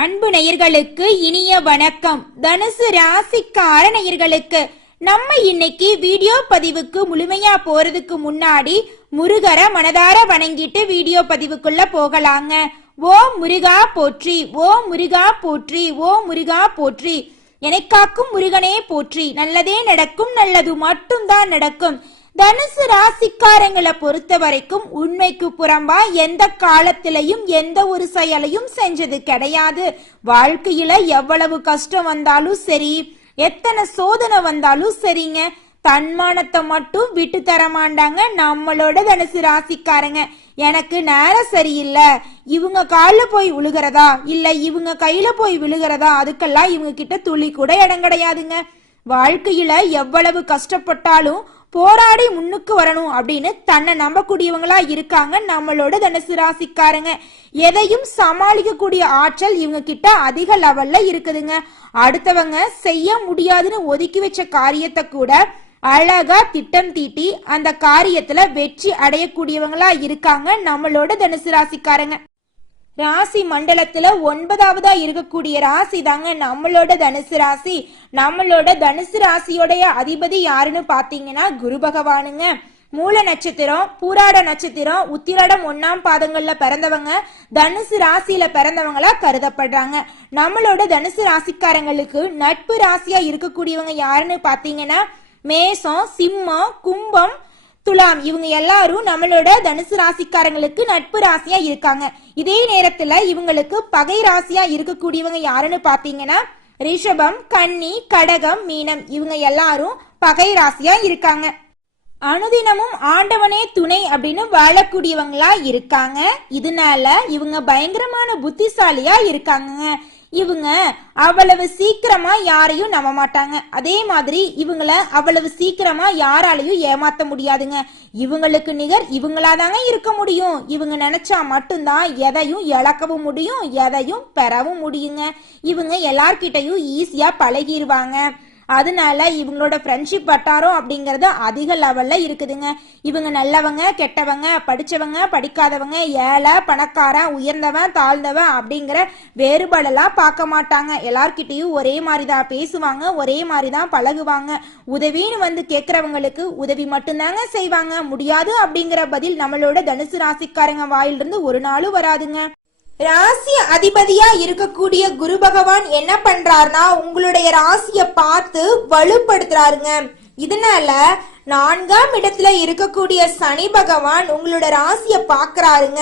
அன்பு நேயர்களுக்கு இனிய வணக்கம். தனுசு ராசிக்கார நேயர்களுக்கு நம்ம இன்னைக்கு வீடியோ பதிவுக்கு முழுமையா போறதுக்கு முன்னாடி முருகரை மனதார வணங்கிட்டு வீடியோ பதிவுக்குள்ள போகலாங்க. ஓ முருகா போற்றி, ஓ முருகா போற்றி, ஓ முருகா போற்றி. எனக்காக்கும் முருகனே போற்றி. நல்லதே நடக்கும், நல்லது மட்டும்தான் நடக்கும். தனுசு ராசிக்காரங்களை பொறுத்த வரைக்கும் உண்மைக்கு புறம்பா எந்த காலத்திலையும் எந்த ஒரு செயலையும் செஞ்சது கிடையாது. வாழ்க்கையில எவ்வளவு கஷ்டம் வந்தாலும் சரி, எத்தனை சோதனை வந்தாலும் சரிங்க, தன்மானத்தை மட்டும் விட்டு தர மாட்டாங்க நம்மளோட தனுசு ராசிக்காரங்க. எனக்கு நேரம் சரியில்லை, இவங்க காலில் போய் விழுகிறதா இல்ல இவங்க கையில போய் விழுகிறதா, அதுக்கெல்லாம் இவங்க கிட்ட துளி கூட இடம் கிடையாதுங்க. வாழ்க்கையில எவ்வளவு கஷ்டப்பட்டாலும் போராடி முன்னுக்கு வரணும் அப்படின்னு தன்னை நம்பக்கூடியவங்களா இருக்காங்க நம்மளோட தனுசு ராசிக்காரங்க. எதையும் சமாளிக்க கூடிய ஆற்றல் இவங்க கிட்ட அதிக லெவல்ல இருக்குதுங்க. அடுத்தவங்க செய்ய முடியாதுன்னு ஒதுக்கி வச்ச காரியத்தை கூட அழகா திட்டம் தீட்டி அந்த காரியத்துல வெற்றி அடையக்கூடியவங்களா இருக்காங்க நம்மளோட தனுசு ராசிக்காரங்க. ராசி மண்டலத்துல 9வதா இருக்கக்கூடிய ராசி தாங்க நம்மளோட தனுசு ராசி. நம்மளோட தனுசு ராசியோடைய அதிபதி யாருன்னு பாத்தீங்கன்னா குரு பகவானுங்க. மூல நட்சத்திரம், பூராட நட்சத்திரம், உத்திராடம் 1ஆம் பாதங்கள்ல பிறந்தவங்க தனுசு ராசியில பிறந்தவங்களா கருதப்படுறாங்க. நம்மளோட தனுசு ராசிக்காரங்களுக்கு நட்பு ராசியா இருக்கக்கூடியவங்க யாருன்னு பாத்தீங்கன்னா மேசம், சிம்மம், கும்பம், துலாம். இவங்க எல்லாரும் நம்மளோட தனுசு ராசிக்காரங்களுக்கு நட்பு ராசியா இருக்காங்க. இதே நேரத்துல இவங்களுக்கு பகை ராசியா இருக்கக்கூடியவங்க யாருன்னு பாத்தீங்கன்னா ரிஷபம், கன்னி, கடகம், மீனம். இவங்க எல்லாரும் பகை ராசியா இருக்காங்க. அனுதினமும் ஆண்டவனே துணை அப்படின்னு வாழக்கூடியவங்களா இருக்காங்க. இதனால இவங்க பயங்கரமான புத்திசாலியா இருக்காங்க. இவங்க அவ்வளவு சீக்கிரமா யாரையும் நம்ப மாட்டாங்க. அதே மாதிரி இவங்கள அவ்வளவு சீக்கிரமா யாராலையும் ஏமாத்த முடியாதுங்க. இவங்களுக்கு நிகர் இவங்களாதாங்க இருக்க முடியும். இவங்க நினைச்சா மட்டும்தான் எதையும் இழக்கவும் முடியும், எதையும் பெறவும் முடியுங்க. இவங்க எல்லார்கிட்டையும் ஈஸியா பழகிடுவாங்க. அதனால இவங்களோட ஃப்ரெண்ட்ஷிப் வட்டாரம் அப்படிங்கறது அதிக லெவல்ல இருக்குதுங்க. இவங்க நல்லவங்க, கெட்டவங்க, படிச்சவங்க, படிக்காதவங்க, ஏழை, பணக்காரன், உயர்ந்தவன், தாழ்ந்தவன் அப்படிங்கிற வேறுபாடெல்லாம் பார்க்க மாட்டாங்க. எல்லார்கிட்டையும் ஒரே மாதிரிதான் பேசுவாங்க, ஒரே மாதிரிதான் பழகுவாங்க. உதவின்னு வந்து கேட்கறவங்களுக்கு உதவி மட்டும்தாங்க செய்வாங்க. முடியாது அப்படிங்கிற பதில் நம்மளோட தனுசு ராசிக்காரங்க வாயிலிருந்து ஒரு நாளும் வராதுங்க. ராசி அதிபதியா இருக்கக்கூடிய குரு பகவான் என்ன பண்றாருன்னா உங்களுடைய ராசிய பார்த்து வலுப்படுத்துறாருங்க. இதனால 4ஆம் இடத்துல இருக்கக்கூடிய சனி பகவான் உங்களோட ராசிய பாக்குறாருங்க.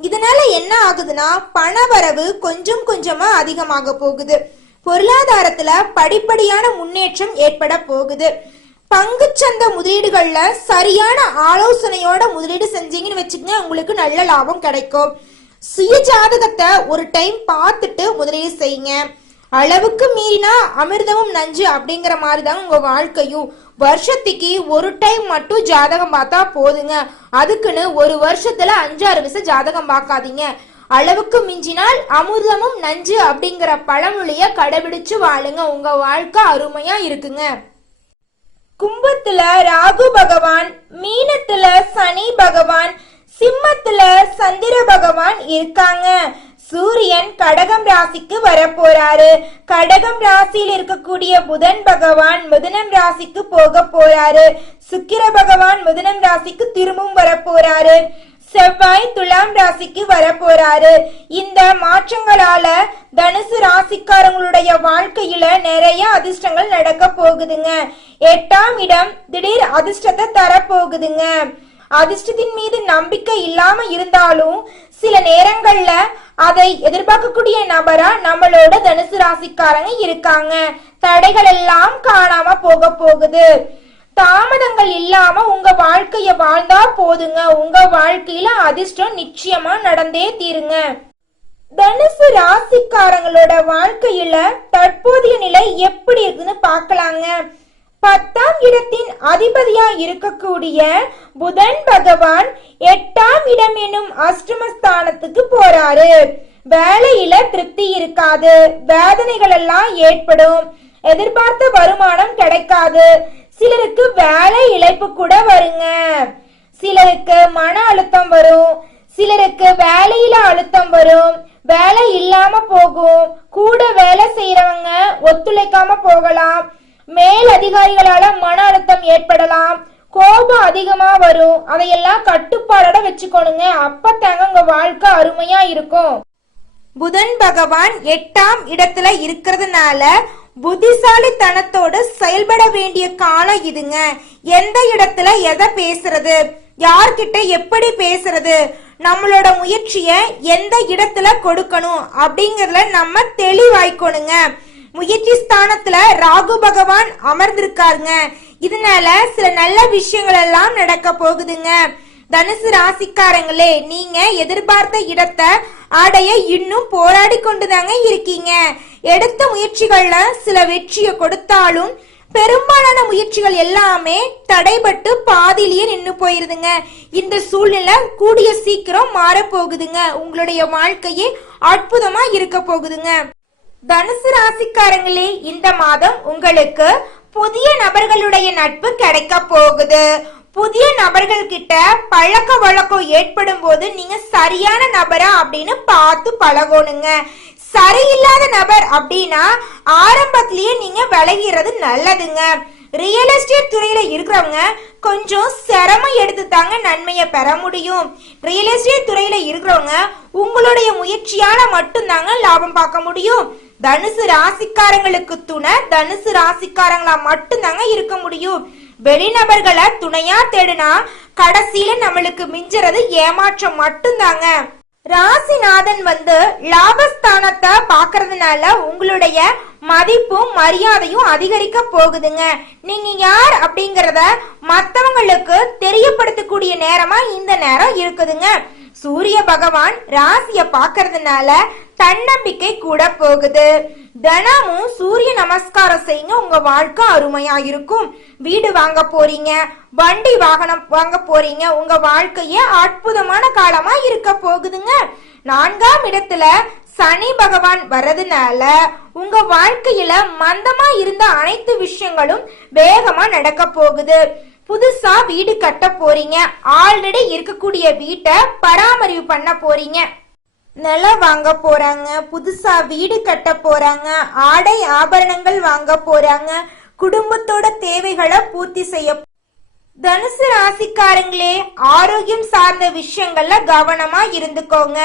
இதனால என்ன ஆகுதுன்னா பணவரவு கொஞ்சம் கொஞ்சமா அதிகமாக போகுது. பொருளாதாரத்துல படிப்படியான முன்னேற்றம் ஏற்பட போகுது. பங்குச்சந்த முதலீடுகள்ல சரியான ஆலோசனையோட முதலீடு செஞ்சீங்கன்னு வச்சுக்கோங்க, உங்களுக்கு நல்ல லாபம் கிடைக்கும். சுய ஜாதகத்தை ஒரு டைம் பார்த்துட்டு முதலீடு செய்யுங்க. அளவுக்கு மீறினா அமிர்தமும் நஞ்சு அப்படிங்கிற மாதிரி தான் உங்க வாழ்க்கையும். வருஷத்துக்கு ஒரு டைம் மட்டும் ஜாதகம் பார்த்தா போதுங்க. அதுக்குன்னு ஒரு வருஷத்துல 5-6 விஷயம் ஜாதகம் பார்க்காதீங்க. அளவுக்கு மிஞ்சினால் அமிர்தமும் நஞ்சு அப்படிங்கிற பழமொழிய கடைபிடிச்சு வாழுங்க. உங்க வாழ்க்கை அருமையா இருக்குங்க. கும்பத்துல ராகு பகவான், மீனத்துல சனி பகவான், சிம்மத்துல சந்திர பகவான் இருக்காங்க. சூரியன் கடகம் ராசிக்கு வரப்போறாரு. கடகம் ராசியில் இருக்கக்கூடிய புதன் பகவான் மிதுனம் ராசிக்கு போக போறாரு. சுக்கிர பகவான் மிதுனம் ராசிக்கு திரும்பவும் வரப்போறாரு. செவ்வாய் துலாம் ராசிக்கு வரப்போறாரு. இந்த மாற்றங்களால தனுசு ராசிக்காரங்களுடைய வாழ்க்கையில நிறைய அதிர்ஷ்டங்கள் நடக்க போகுதுங்க. 8ஆம் இடம் திடீர் அதிர்ஷ்டத்தை தரப்போகுதுங்க. அதிர்ஷ்டத்தின் மீது நம்பிக்கை இல்லாம இருந்தாலும் சில நேரங்கள்ல அதை எதிர்பார்க்கக்கூடிய நபரா நம்மளோட தனுசு ராசிக்காரங்க இருக்காங்க. தடைகள் எல்லாம் காணாம போக போகுது. தாமதங்கள் இல்லாம உங்க வாழ்க்கைய வாழ்ந்தா போதுங்க. உங்க வாழ்க்கையில அதிர்ஷ்டம் நிச்சயமா நடந்தே தீருங்க. தனுசு ராசிக்காரங்களோட வாழ்க்கையில தற்போதைய நிலை எப்படி இருக்குன்னு பார்க்கலாங்க. 10ஆம் இடத்தின் அதிபதியா இருக்கக்கூடிய புதன் பகவான் 8ஆம் இடம் எனும் அஷ்டமஸ்தானத்துக்கு போறாரு. வேலையில திருப்தி இருக்காது, வேதனைகள் எல்லாம் ஏற்படும், எதிர்பார்த்த வருமானம் கிடைக்காது. சிலருக்கு வேலை இழப்பு கூட வருங்க. சிலருக்கு மன அழுத்தம் வரும், சிலருக்கு வேலையில அழுத்தம் வரும், வேலை இல்லாம போகும். கூட வேலை செய்யறவங்க ஒத்துழைக்காம போகலாம். மேல் அதிகாரிகளால மன அழுத்தம் ஏற்படலாம். கோபம் அதிகமா வரும். அதையெல்லாம் கட்டுப்பாடோட வச்சுக்கோணுங்க. அப்பத்தாங்க உங்க வாழ்க்கை அருமையா இருக்கும். புதன் பகவான் 8ஆம் இடத்துல இருக்கிறதுனால புத்திசாலித்தனத்தோடு செயல்பட வேண்டிய காலம் இதுங்க. எந்த இடத்துல எதை பேசுறது, யார்கிட்ட எப்படி பேசுறது, நம்மளோட முயற்சிய எந்த இடத்துல கொடுக்கணும் அப்படிங்கறதுல நம்ம தெளிவாய்க்கணுங்க. முயற்சி ஸ்தானத்துல ராகு பகவான் அமர்ந்திருக்காருங்க. இதனால சில நல்ல விஷயங்கள் எல்லாம் நடக்க போகுதுங்க. தனுசு ராசிக்காரங்களே, நீங்க எதிர்பார்த்த இடத்தை அடைய இன்னும் போராடி கொண்டுதாங்க இருக்கீங்க. எடுத்த முயற்சிகள்ல சில வெற்றியை கொடுத்தாலும் பெரும்பாலான முயற்சிகள் எல்லாமே தடைபட்டு பாதியிலேயே நின்று போயிருதுங்க. இந்த சூழ்நிலை கூடிய சீக்கிரம் மாற போகுதுங்க. உங்களுடைய வாழ்க்கையே அற்புதமா இருக்க போகுதுங்க. தனுசு ராசிக்காரங்களே, இந்த மாதம் உங்களுக்கு புதிய நபர்களுடைய நட்பு கிடைக்க போகுது. புதிய நபர்கள் கிட்ட பழக்க வழக்கம் ஏற்படும் போது நீங்க சரியான நபரா அப்படின்னு பார்த்து பழகணுங்க. சரியில்லாத நபர் அப்படின்னா ஆரம்பத்திலேயே நீங்க விலகிறது நல்லதுங்க. ரியல் எஸ்டேட் துறையில இருக்கிறவங்க கொஞ்சம் சிரமம் எடுத்து தாங்க நன்மையை பெற முடியும். ரியல் எஸ்டேட் துறையில இருக்கிறவங்க உங்களுடைய முயற்சியால மட்டும்தாங்க லாபம் பார்க்க முடியும். தனுசு ராசிக்காரங்களுக்கு துணை தனுசு ராசிக்காரங்களா மட்டும்தாங்க இருக்க முடியும். வெளிநபர்களை துணையா தேடுனா கடைசியில நம்மளுக்கு மிஞ்சறது ஏமாற்றம் மட்டும்தாங்க. ராசிநாதன் லாபஸ்தானத்தை பாக்குறதுனால உங்களுடைய மதிப்பும் மரியாதையும் அதிகரிக்க போகுதுங்க. நீங்க யார் அப்படிங்கறத மத்தவங்களுக்கு தெரியப்படுத்தக்கூடிய நேரமா இந்த நேரம் இருக்குதுங்க. சூரிய பகவான் ராசிய பாக்குறதுனால தன்னம்பிக்கை கூட போகுது. தினமும் சூரிய நமஸ்காரம் செய்யுங்க. உங்க வாழ்க்கை அருமையா இருக்கும். வீடு வாங்க போறீங்க, வண்டி வாகனம் வாங்க போறீங்க. உங்க வாழ்க்கைய அற்புதமான காலமா இருக்க போகுதுங்க. 4ஆம் இடத்துல சனி பகவான் வர்றதுனால உங்க வாழ்க்கையில மந்தமா இருந்த அனைத்து விஷயங்களும் வேகமா நடக்க போகுது. புதுசா வீடு கட்ட போறீங்க. ஆல்ரெடி இருக்கக்கூடிய வீட்டை பராமரிப்பு பண்ண போறீங்க. நிலம் வாங்க போறாங்க, புதுசா வீடு கட்ட போறாங்க, ஆடை ஆபரணங்கள் வாங்க போறாங்க, குடும்பத்தோட தேவைகளை பூர்த்தி செய்ய. தனுசு ராசிக்காரங்களே, ஆரோக்கியம் சார்ந்த விஷயங்கள்ல கவனமா இருந்துக்கோங்க.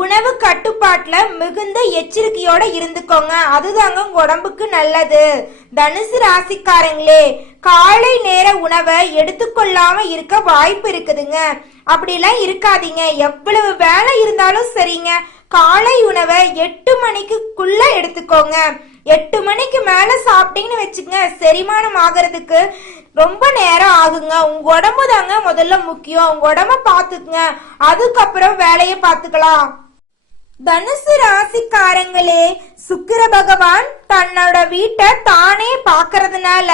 உணவு கட்டுப்பாட்டுல மிகுந்த எச்சரிக்கையோட இருந்துக்கோங்க. அதுதாங்க உங்க உடம்புக்கு நல்லது. தனுசு ராசிக்காரங்களே, காலை நேர உணவை எடுத்துக்கொள்ளாம இருக்க வாய்ப்பு இருக்குதுங்க. அப்படிலாம் இருக்காதீங்க. எவ்வளவு வேலை இருந்தாலும் சரிங்க, காலை உணவை 8 மணிக்குள்ள எடுத்துக்கோங்க. 8 மணிக்கு மேல சாப்பிட்டீங்கன்னு வச்சுக்கங்க, செரிமானம் ஆகிறதுக்கு ரொம்ப நேரம் ஆகுங்க. உங்க உடம்பு தாங்க முதல்ல முக்கியம். உங்க உடம்ப பாத்துக்குங்க, அதுக்கப்புறம் வேலையை பார்த்துக்கலாம். தனுசு ராசிக்காரங்களே, சுக்கிர பகவான் தன்னோட வீட்டை தானே பாக்குறதுனால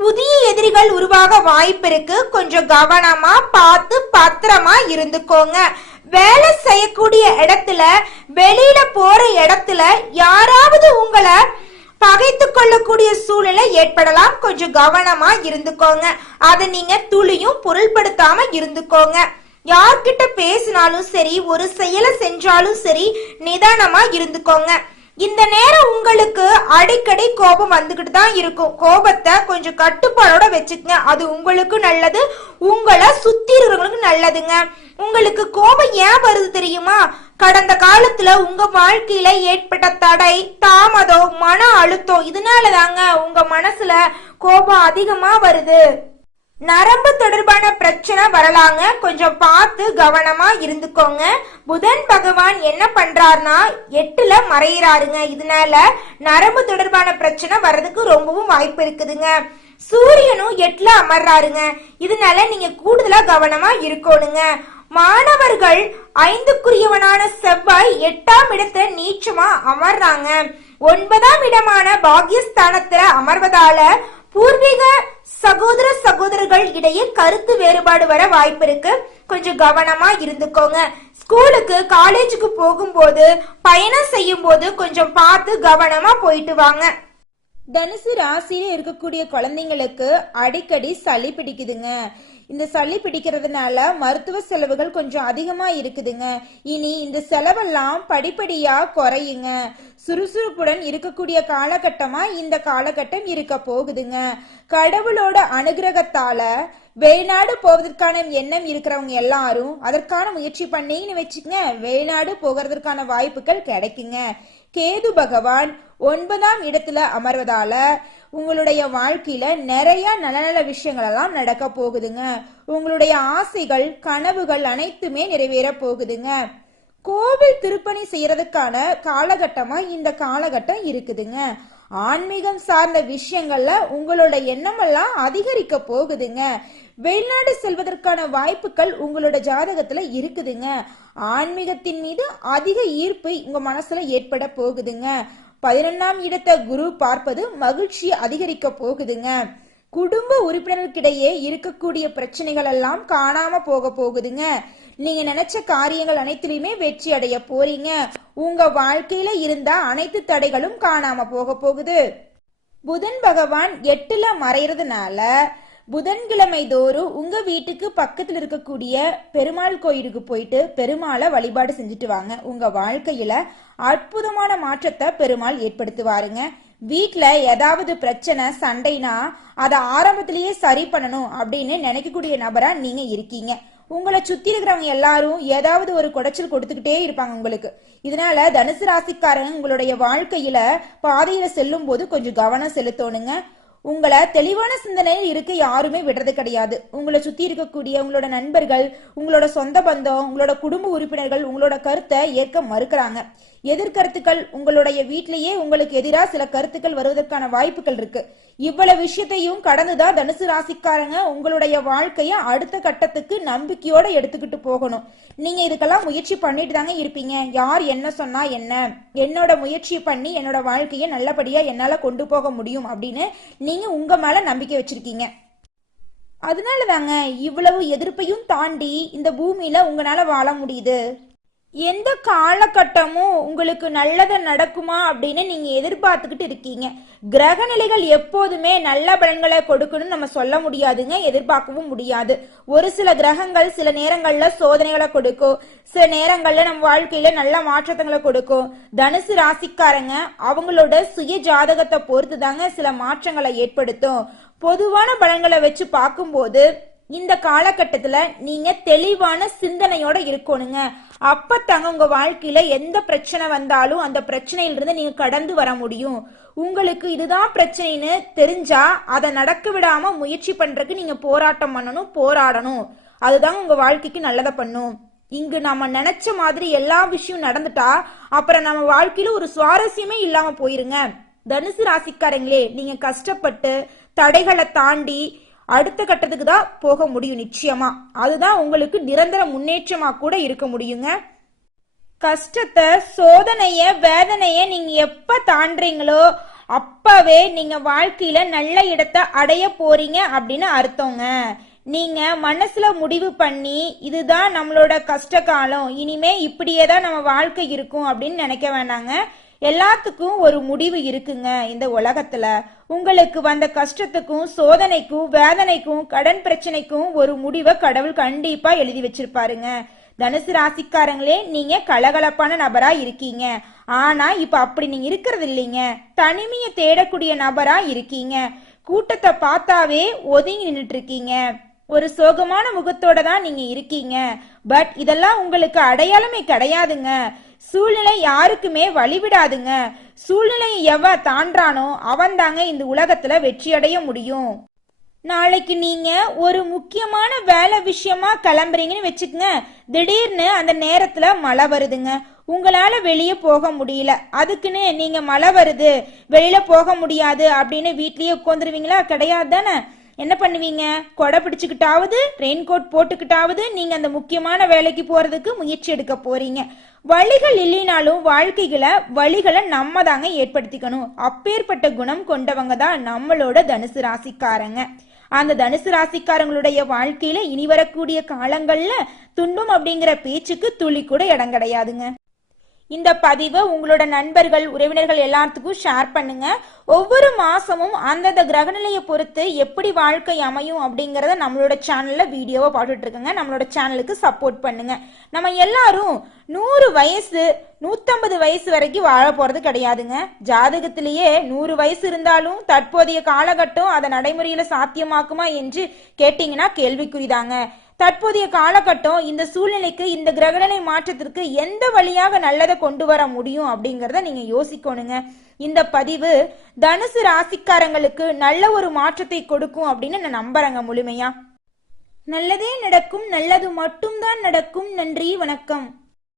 புதிய எதிரிகள் உருவாக வாய்ப்பு இருக்கு. கொஞ்சம் கவனமா பார்த்து பத்திரமா இருந்துக்கோங்க. வேலை செய்யக்கூடிய இடத்துல, வெளியில போற இடத்துல யாராவது உங்களை பகைத்து கொள்ளக்கூடிய சூழ்நிலை ஏற்படலாம். கொஞ்சம் கவனமா இருந்துக்கோங்க. அதை நீங்க துளியும் பொருள்படுத்தாம இருந்துக்கோங்க. யார்கிட்ட பேசினாலும் சரி, ஒரு செயலை செஞ்சாலும் சரி, நிதானமா இருந்துக்கோங்க. இந்த நேரம் உங்களுக்கு அடிக்கடி கோபம் வந்துகிட்டு தான் இருக்கும். கோபத்தை கொஞ்சம் கட்டுப்பாடோட வச்சுக்கங்க. அது உங்களுக்கு நல்லது, உங்களை சுத்தி இருக்கிறவங்களுக்கு நல்லதுங்க. உங்களுக்கு கோபம் ஏன் வருது தெரியுமா? கடந்த காலத்துல உங்க வாழ்க்கையில ஏற்பட்ட தடை, தாமதம், மன அழுத்தம், இதனாலதாங்க உங்க மனசுல கோபம் அதிகமா வருது. நரம்பு தொடர்பான பிரச்சனை வரலாங்க. கொஞ்சம் பார்த்து கவனமா இருந்துக்கோங்க. புதன் பகவான் என்ன பண்றாருன்னா 8ல மறையிறாருங்க. இதனால நரம்பு தொடர்பான பிரச்சனை வர்றதுக்கு ரொம்பவும் வாய்ப்பு இருக்குதுங்க. சூரியனும் 8ல அமர்றாருங்க. இதனால நீங்க கூடுதலா கவனமா இருக்கணுங்க. மாணவர்கள் 5க்குரியவனான செவ்வாய் 8ஆம் இடத்துல நீச்சமா அமர்றாங்க. 9ஆம் இடமான பாக்யஸ்தானத்துல அமர்வதால பூர்வீக சகோதர சகோதரர்கள் இடையே கருத்து வேறுபாடு வர வாய்ப்பு இருக்கு. கொஞ்சம் கவனமா இருந்துக்கோங்க. ஸ்கூலுக்கு காலேஜுக்கு போகும்போது, பயணம் செய்யும் போது கொஞ்சம் பார்த்து கவனமா போயிட்டு வாங்க. தனுசு ராசியில இருக்கக்கூடிய குழந்தைங்களுக்கு அடிக்கடி சளி பிடிக்குதுங்க. இந்த சளி பிடிக்கிறதுனால மருத்துவ செலவுகள் கொஞ்சம் அதிகமா இருக்குதுங்க. இனி இந்த செலவெல்லாம் படிப்படியா குறையுங்க. சுறுசுறுப்புடன் இருக்கக்கூடிய காலகட்டமா இந்த காலகட்டம் இருக்க போகுதுங்க. கடவுளோட அனுகிரகத்தால வெளிநாடு போவதற்கான எண்ணம் இருக்கிறவங்க எல்லாரும் அதற்கான முயற்சி பண்ணீங்கன்னு வச்சுக்கங்க, வெளிநாடு போகிறதுக்கான வாய்ப்புகள் கிடைக்குங்க. கேது பகவான் 9ஆம் இடத்துல அமர்வதால உங்களுடைய வாழ்க்கையில நிறைய நல்ல நல்ல விஷயங்கள் எல்லாம் நடக்க போகுதுங்க. உங்களுடைய ஆசைகள் கனவுகள் அனைத்துமே நிறைவேற போகுதுங்க. கோவில் திருப்பணி செய்யறதுக்கான காலகட்டமா இந்த காலகட்டம் இருக்குதுங்க. ஆன்மீகம் சார்ந்த விஷயங்கள்ல உங்களோட எண்ணமெல்லாம் அதிகரிக்க போகுதுங்க. வெளிநாடு செல்வதற்கான வாய்ப்புகள் உங்களோட ஜாதகத்துல இருக்குதுங்க. ஆன்மீகத்தின் மீது அதிக ஈர்ப்பு உங்க மனசுல ஏற்பட போகுதுங்க. 11ஆம் இடத்தை குரு பார்ப்பது மகிழ்ச்சி அதிகரிக்க போகுதுங்க. குடும்ப உறுப்பினர்களுக்கிடையே இருக்கக்கூடிய பிரச்சனைகள் எல்லாம் காணாம போக போகுதுங்க. நீங்க நினைச்ச காரியங்கள் அனைத்திலுமே வெற்றி அடைய போறீங்க. உங்க வாழ்க்கையில இருந்த அனைத்து தடைகளும் காணாம போக போகுது. புதன் பகவான் 8ல மறைறதுனால புதன்கிழமை தோறும் உங்க வீட்டுக்கு பக்கத்துல இருக்கக்கூடிய பெருமாள் கோயிலுக்கு போயிட்டு பெருமாளை வழிபாடு செஞ்சுட்டு வாங்க. உங்க வாழ்க்கையில அற்புதமான மாற்றத்தை பெருமாள் ஏற்படுத்துவாருங்க. வீட்டுல ஏதாவது பிரச்சனை சண்டைனா அதை ஆரம்பத்திலேயே சரி பண்ணணும் அப்படின்னு நினைக்கக்கூடிய நபரா நீங்க இருக்கீங்க. உங்களை சுத்தி இருக்கிறவங்க எல்லாரும் ஏதாவது ஒரு குடைச்சல் கொடுத்துக்கிட்டே இருப்பாங்க உங்களுக்கு. இதனால தனுசு ராசிக்காரங்க உங்களுடைய வாழ்க்கையில பாதையில செல்லும் போது கொஞ்சம் கவனம் செலுத்தணுங்க. உங்களை தெளிவான சிந்தனையில் இருக்க யாருமே விடுறது கிடையாது. உங்களை சுத்தி இருக்கக்கூடிய உங்களோட நண்பர்கள், உங்களோட சொந்த பந்தம், உங்களோட குடும்ப உறுப்பினர்கள் உங்களோட கருத்தை ஏற்க மறுக்கிறாங்க. எதிர்கருத்துக்கள் உங்களுடைய வீட்டிலேயே உங்களுக்கு எதிராக சில கருத்துக்கள் வருவதற்கான வாய்ப்புகள் இருக்கு. இவ்வளவு விஷயத்தையும் கடந்துதான் தனுசு ராசிக்காரங்க உங்களுடைய வாழ்க்கைய அடுத்த கட்டத்துக்கு நம்பிக்கையோட எடுத்துக்கிட்டு போகணும். நீங்க இதுக்கெல்லாம் முயற்சி பண்ணிட்டு தாங்க இருப்பீங்க. யார் என்ன சொன்னா என்ன, என்னோட முயற்சி பண்ணி என்னோட வாழ்க்கைய நல்லபடியா என்னால கொண்டு போக முடியும் அப்படின்னு நீங்க உங்க மேல நம்பிக்கை வச்சிருக்கீங்க. அதனாலதாங்க இவ்வளவு எதிர்ப்பையும் தாண்டி இந்த பூமியில உங்களால வாழ முடியுது. எந்த காலகட்டமும் உங்களுக்கு நல்லதை நடக்குமா அப்படின்னு நீங்க எதிர்பார்த்துக்கிட்டு இருக்கீங்க. கிரக நிலைகள் எப்போதுமே நல்ல பலன்களை கொடுக்கணும்னு நம்ம சொல்ல முடியாதுங்க, எதிர்பார்க்கவும் முடியாது. ஒரு சில கிரகங்கள் சில நேரங்கள்ல சோதனைகளை கொடுக்கும், சில நேரங்கள்ல நம்ம வாழ்க்கையில நல்ல மாற்றங்களை கொடுக்கும். தனுசு ராசிக்காரங்க அவங்களோட சுய ஜாதகத்தை பொறுத்து தாங்க சில மாற்றங்களை ஏற்படுத்தும். பொதுவான பலன்களை வச்சு பார்க்கும்போது இந்த காலகட்டத்துல நீங்க தெளிவான சிந்தனையோட இருக்கணுங்க. அப்பத்தாங்க உங்க வாழ்க்கையில எந்த பிரச்சனை வந்தாலும் அந்த பிரச்சனையிலிருந்து நீங்க கடந்து வர முடியும். உங்களுக்கு இதுதான் பிரச்சனைன்னு தெரிஞ்சா அதை நடக்க விடாம முயற்சி பண்றதுக்கு நீங்க போராட்டம் பண்ணணும், போராடணும். அதுதாங்க உங்க வாழ்க்கைக்கு நல்லதை பண்ணும். இங்கு நம்ம நினைச்ச மாதிரி எல்லா விஷயம் நடந்துட்டா அப்புறம் நம்ம வாழ்க்கையில ஒரு சுவாரஸ்யமே இல்லாம போயிருங்க. தனுசு ராசிக்காரங்களே, நீங்க கஷ்டப்பட்டு தடைகளை தாண்டி அடுத்த கட்டத்துக்கு தான் போக முடியும் நிச்சயமா. அதுதான் உங்களுக்கு நிரந்தர முன்னேற்றமா கூட இருக்க முடியுங்க. கஷ்டத்தை, சோதனைய, வேதனைய நீங்க எப்ப தாண்டீங்களோ அப்பவே நீங்க வாழ்க்கையில நல்ல இடத்தை அடைய போறீங்க அப்படின்னு அர்த்தங்க. நீங்க மனசுல முடிவு பண்ணி இதுதான் நம்மளோட கஷ்ட காலம், இனிமே இப்படியே தான் நம்ம வாழ்க்கை இருக்கும் அப்படின்னு நினைக்க வேண்டாங்க. எல்லாத்துக்கும் ஒரு முடிவு இருக்குங்க இந்த உலகத்துல. உங்களுக்கு வந்த கஷ்டத்துக்கும் சோதனைக்கும் வேதனைக்கும் கடன் பிரச்சனைக்கும் ஒரு முடிவை கடவுள் கண்டிப்பா எழுதி வச்சிருப்பாருங்க. தனுசு ராசிக்காரங்களே, நீங்க கலகலப்பான நபரா இருக்கீங்க. ஆனா இப்ப அப்படி நீங்க இருக்கிறது இல்லைங்க. தனிமையை தேடக்கூடிய நபரா இருக்கீங்க. கூட்டத்தை பார்த்தாவே ஒதுங்கி நின்றுட்டு இருக்கீங்க. ஒரு சோகமான முகத்தோட தான் நீங்க இருக்கீங்க. பட் இதெல்லாம் உங்களுக்கு அடையாளமே கிடையாதுங்க. சூழ்நிலை யாருக்குமே வழிவிடாதுங்க. சூழ்நிலையை எவ தாண்டானோ அவன் தாங்க இந்த உலகத்துல வெற்றி அடைய முடியும். நாளைக்கு நீங்க ஒரு முக்கியமான வேலை விஷயமா கிளம்புறீங்கன்னு வச்சுக்கங்க. திடீர்னு அந்த நேரத்துல மழை வருதுங்க. உங்களால வெளியே போக முடியல. அதுக்குன்னு நீங்க மழை வருது வெளியில போக முடியாது அப்படின்னு வீட்லயே உட்காந்துருவீங்களா? கிடையாது தானே. என்ன பண்ணுவீங்க? கொடை பிடிச்சுக்கிட்டாவது ரெயின்கோட் போட்டுக்கிட்டாவது நீங்க அந்த முக்கியமான வேலைக்கு போறதுக்கு முயற்சி எடுக்க போறீங்க. வழிகள் இல்லைனாலும் வழிகளை நம்ம தாங்க ஏற்படுத்திக்கணும். அப்பேற்பட்ட குணம் கொண்டவங்க தான் நம்மளோட தனுசு ராசிக்காரங்க. அந்த தனுசு ராசிக்காரங்களுடைய வாழ்க்கையில இனி வரக்கூடிய காலங்கள்ல துன்பம் அப்படிங்கிற பேச்சுக்கு துளி கூட இடம் கிடையாதுங்க. இந்த பதிவை உங்களோட நண்பர்கள் உறவினர்கள் எல்லாத்துக்கும் ஷேர் பண்ணுங்க. ஒவ்வொரு மாசமும் அந்தந்த கிரகநிலையை பொறுத்து எப்படி வாழ்க்கை அமையும் அப்படிங்கறத நம்மளோட சேனல்ல வீடியோவை பார்த்துட்டு இருக்கங்க. நம்மளோட சேனலுக்கு சப்போர்ட் பண்ணுங்க. நம்ம எல்லாரும் 100 வயசு 150 வயசு வரைக்கும் வாழ போறது கிடையாதுங்க. ஜாதகத்திலேயே 100 வயசு இருந்தாலும் தற்போதைய காலகட்டம் அதை நடைமுறையில சாத்தியமாக்குமா என்று கேட்டீங்கன்னா கேள்விக்குறிதாங்க. தற்போதைய காலகட்டம் இந்த சூழ்நிலைக்கு இந்த கிரகநிலை மாற்றத்திற்கு எந்த வழியாக நல்லதை கொண்டு வர முடியும் அப்படிங்கறத நீங்க யோசிக்கணுங்க. இந்த பதிவு தனுசு ராசிக்காரங்களுக்கு நல்ல ஒரு மாற்றத்தை கொடுக்கும் அப்படின்னு நான் நம்புறேங்க முழுமையா. நல்லதே நடக்கும், நல்லது மட்டும்தான் நடக்கும். நன்றி, வணக்கம்.